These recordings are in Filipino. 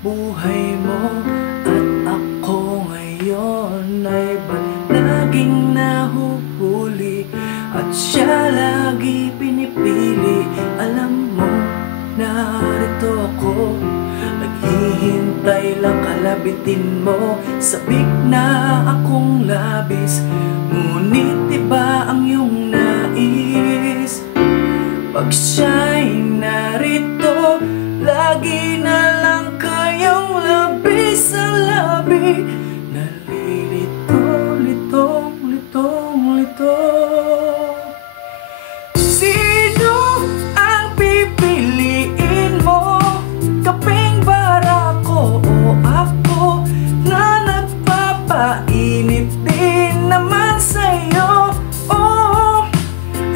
buhay mo at ako ngayon ay ba't laging nahuhuli at siya lagi pinipili? Alam mo, narito ako, naghihintay lang kalabitin mo. Sabik na akong labis, ngunit iba ang iyong nais. Pag siya'y narito, lagi na lang kayong labi sa labi. Nalilito, litong, litong, lito. Sino ang pipiliin mo? Kaping bara ko o ako na nagpapainit din naman sa'yo? Oh,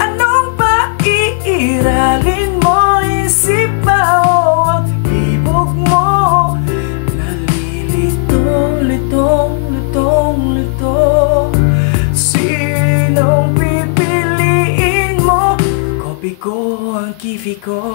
anong paiiralin mo? Isip ba o ang ibog mo? Nalilito, litong, litong, lito. Sinong pipiliin mo? Kopi ko ang kifi ko.